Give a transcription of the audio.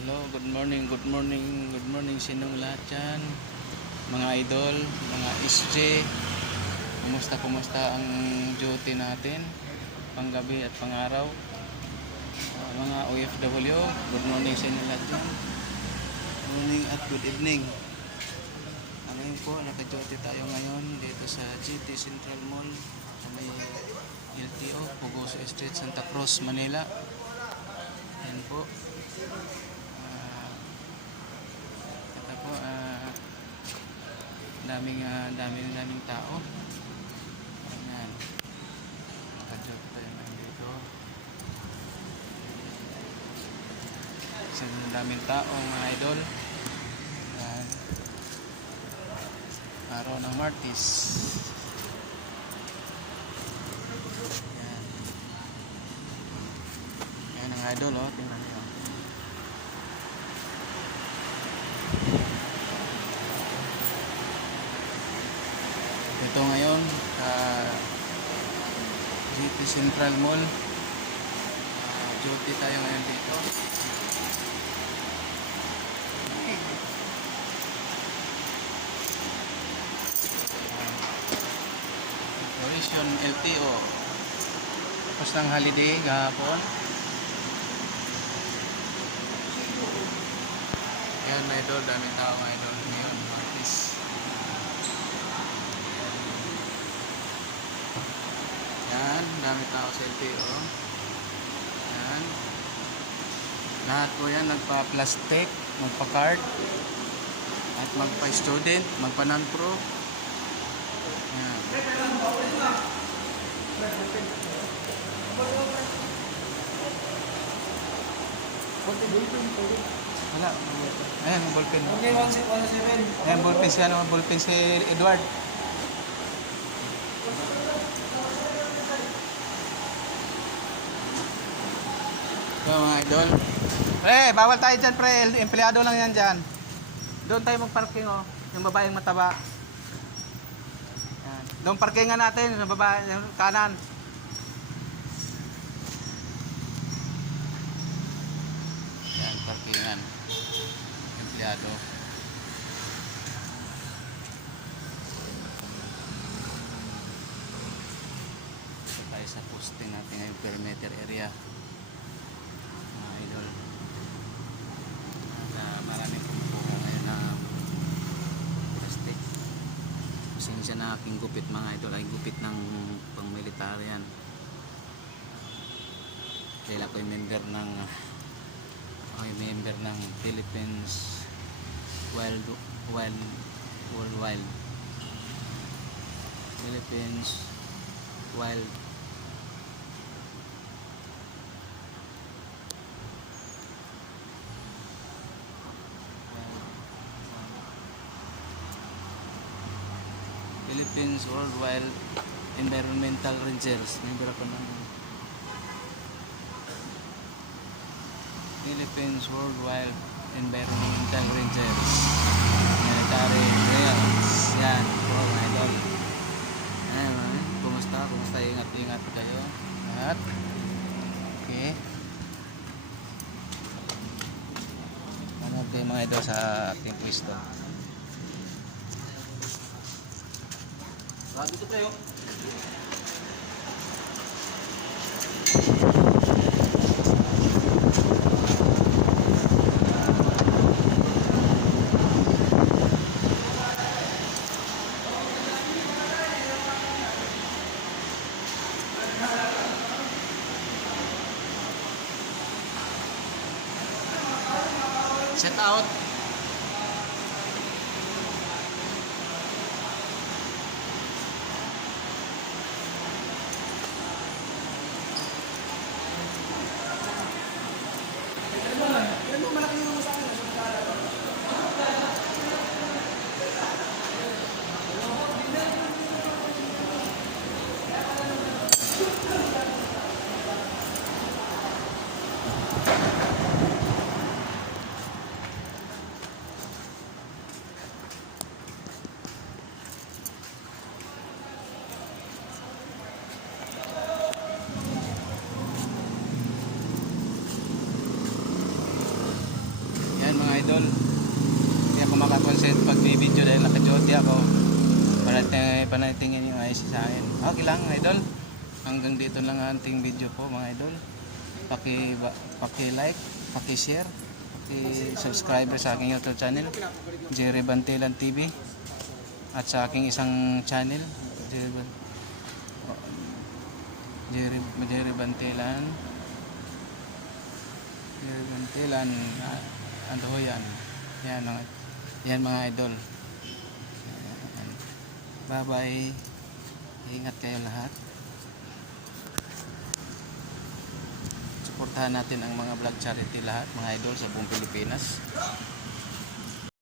Hello, good morning, good morning, good morning sa inyong lahat dyan. Mga idol, mga SJ. Kumusta, kumusta ang duty natin? Panggabi at pangaraw. Uh, mga OFW, good morning sa inyong lahat dyan. Morning at good evening. Ano yun po, naka-duty tayo ngayon dito sa GT Central Mall sa may LTO, Pugoso Street, Santa Cruz, Manila. Yan po. Ah, ito po, ah, daming, ah, daming, daming tao. Ayan. Naka-job tayo ngayon dito. Kasi daming tao, mga idol. Ayan. Araw ng Martis. Ayan. Ayan ang idol, oh. Tingnan niyo. Ito ngayon sa GT Central Mall. Ah, duty tayo ngayon dito. Operation LTO. Tapos ng holiday gahapon. Mga idol, daming tao idol ngayon. Martis. Yan, dami tao sa LTO. Yan. Lahat po yan nagpa-plastic, magpa-card, at magpa-student, magpa-non-pro. Yan. Wala. Ayan, ballpen. Okay, 1617. Ayan, ballpen si, ano, ballpen si Edward. So mga idol. Pre, bawal tayo dyan pre. Empleyado lang yan dyan. Doon tayo mag-parking oh. Yung babaeng mataba. Yan. Doon parkingan natin sa baba, kanan. Yan, parkingan. Empleyado. Ito tayo sa posting natin ngayong perimeter area mga idol at uh, maraming kumukuha ngayon ng plastic pasensya aking gupit mga idol ay gupit ng pang military yan. Dahil ako'y member ng ako'y member ng Philippines Wild Wild World Wild. Philippines Wild Philippines Worldwide Environmental Rangers. Member ako ng Philippines Worldwide Environmental Rangers. Military Rails. Yan. Po, mga idol. Ayan, eh. Kumusta? Kumusta? Ingat-ingat kayo. At, okay. Manood kayo mga idol sa ating pwesto. Ah, dito tayo. Set out. Yan mo, malaki yung sa akin. idol. Kaya ako makakonsent pag video naka-duty ako. Panating, panatingin yung ayos sa akin. Okay lang idol. Hanggang dito lang ang ating video po mga idol. Paki, paki like, paki share, paki subscribe sa aking YouTube channel. Jerry Bantilan TV. At sa aking isang channel. Jerry, Jerry, Bantilan. Jerry Bantilan. ah, Ano yan? Yan, mga, yan mga idol. Ayan. Bye-bye. Ingat kayo lahat. Suportahan natin ang mga vlog charity lahat, mga idol sa buong Pilipinas.